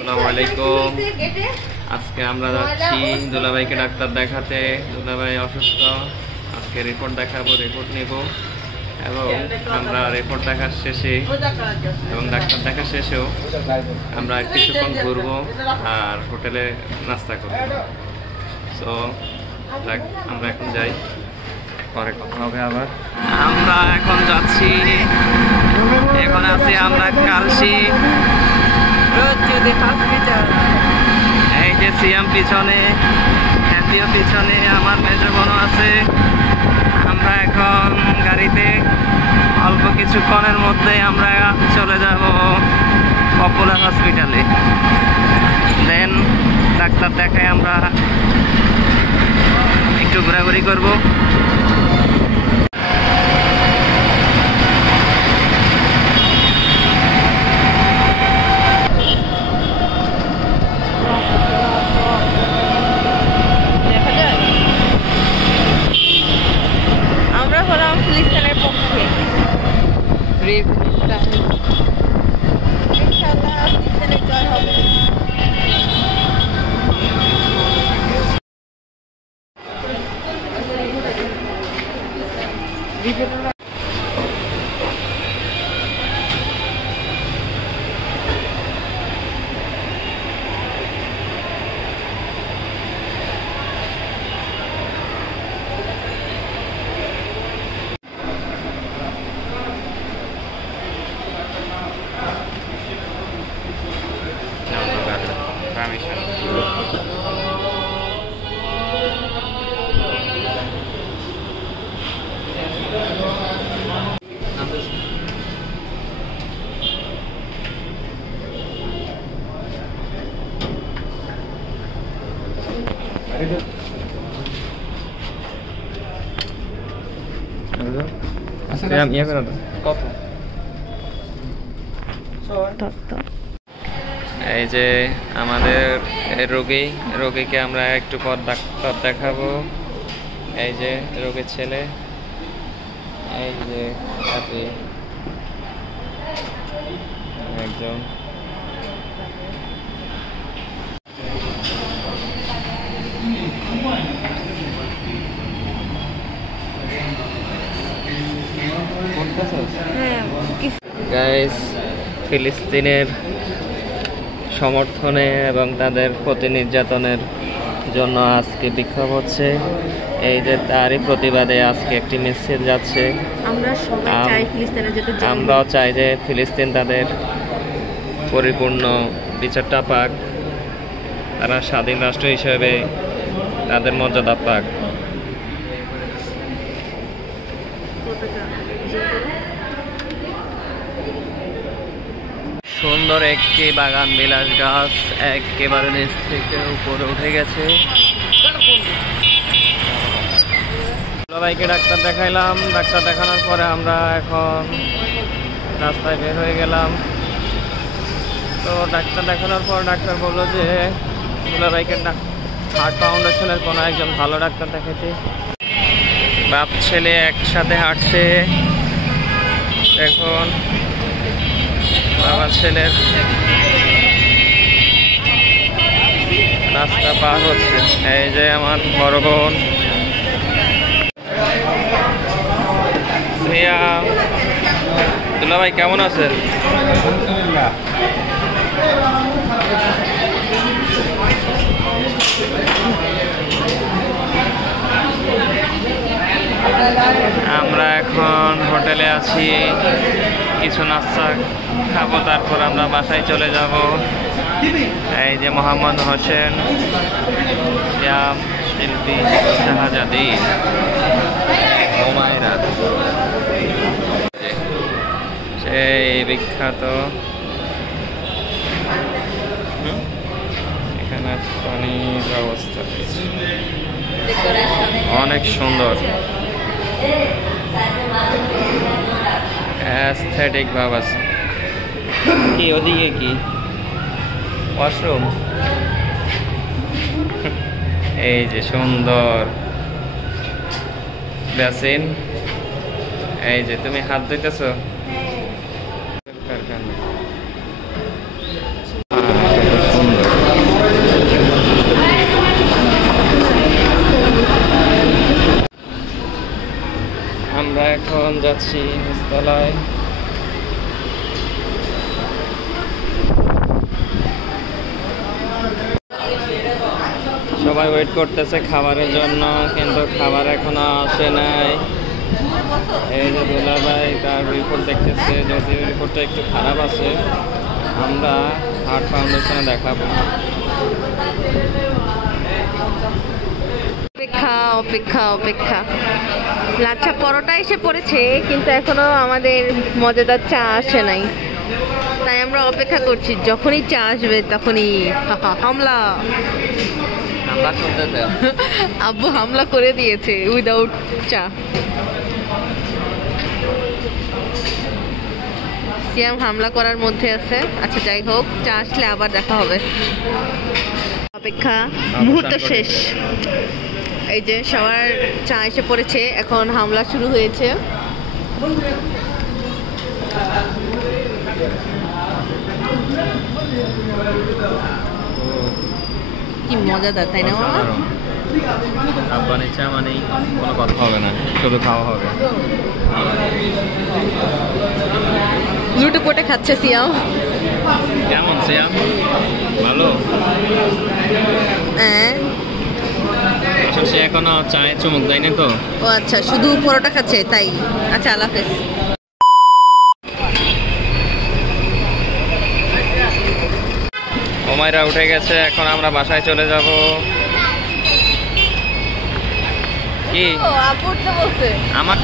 আসসালামু আলাইকুম। আজকে আমরা যাচ্ছি দুলাভাইকে ডাক্তার দেখাতে। দুলাভাই অসুস্থ, আজকে রিপোর্ট দেখাবো, রিপোর্ট নেব এবং আমরা রিপোর্ট দেখার শেষে এবং ডাক্তার দেখার শেষেও আমরা কিছুক্ষণ ঘুরবো আর হোটেলে নাস্তা করবো। সো আমরা এখন যাই, পরে কথা হবে আবার। আমরা এখন যাচ্ছি, এখন আছি আমরা কালসি। এই যে সিএম পিছনে, হ্যাপিও পিছনে, আমার মেজো বোনও আছে। আমরা এখন গাড়িতে অল্প কিছুক্ষণের মধ্যে আমরা চলে যাব পপুলার হসপিটালে। দেন ডাক্তার দেখায় আমরা একটু ঘোরাঘুরি করবো। এই যে আমাদের রোগীকে আমরা একটু পর ডাক্তার দেখাবো। এই যে রোগীর ছেলে, এই যে একজন গাইস, ফিলিস্তিনের সমর্থনে এবং তাদের প্রতি নির্যাতনের জন্য আজকে বিক্ষোভ হচ্ছে। এই যে তারই প্রতিবাদে আজকে একটি মিছিল যাচ্ছে। আমরাও চাই যে ফিলিস্তিন তাদের পরিপূর্ণ বিচারটা পাক, তারা স্বাধীন রাষ্ট্র হিসেবে তাদের মর্যাদা পাক। সুন্দর একটি বাগান বিলাস গাছ একেবারে নিচ থেকে উপরে উঠে গেছে। দুলাভাইকে ডাক্তার দেখাইলাম, ডাক্তার দেখানোর পরে আমরা এখন রাস্তায় বের হয়ে গেলাম। তো ডাক্তার দেখানোর পর ডাক্তার বললো যে দুলাভাইকে হার্ট ফাউন্ডেশনের কোনো একজন ভালো ডাক্তার দেখাইতে। বাপ ছেলে একসাথে হাঁটছে। এখন আমার ছেলের রাস্তা পার হচ্ছে। এই যে আমার বড় বোন দুলাভাই, কেমন আছেন? আমরা এখন হোটেলে আছি, কিছু নাস্তা খাবো, তারপর আমরা বাসায় চলে যাব। এই যে মোহাম্মদ হোসেন, শ্যাম, শিল্পী, শাহজাদি, ওমায়রা, সেই বিখ্যাত। এখানে পানির ব্যবস্থা অনেক সুন্দর, অ্যাস্থেটিক ভাব আছে। কি ওদিকে কি ওয়াশরুম? এই যে সুন্দর বেসিন। এই যে তুমি হাত ধুইতেছো, এখন যাচ্ছি নিচতলায়। সবাই ওয়েট করতেছে খাবারের জন্য, কিন্তু খাবার এখনো আসে নাই। এই যে দুলাভাই তার রিপোর্ট দেখতেছে, যদি রিপোর্টটা একটু খারাপ আছে আমরা হার্ট ফাউন্ডেশনে দেখাবো। অপেক্ষা অপেক্ষা অপেক্ষা। লাচ্ছা পরোটা এসে পড়েছে, কিন্তু এখনো আমাদের মজাদার চা আসে নাই, তাই আমরা অপেক্ষা করছি। যখনই চা আসবে তখনই হামলা। আব্বু হামলা করে দিয়েছে উইদাউট চা। সিয়াম হামলা করার মধ্যে আছে। আচ্ছা যাই হোক, চা আসলে আবার দেখা হবে। অপেক্ষা মুহূর্ত শেষ। এই যে সবার চা এসে পড়েছে, এখন হামলা শুরু হয়েছে। কি মজাদার, তাই না মামা? আব্বানি চা মানেই কোনো কথা হবে না, শুধু খাওয়া হবে। ইউটিউব কোটে খাচ্ছে সিয়াম। কেমন সিয়াম? ভালো? হ্যাঁ। সে এখনো চায়ে চুমুক দেয়নি তো। ও আচ্ছা, শুধু পরোটা খাচ্ছে তাই। আচ্ছা, আল্লাহ হাফেজ। ওমাইরা উঠে গেছে, এখন আমরা বাসায় চলে যাব। কি আপু উঠতে বলছে আমার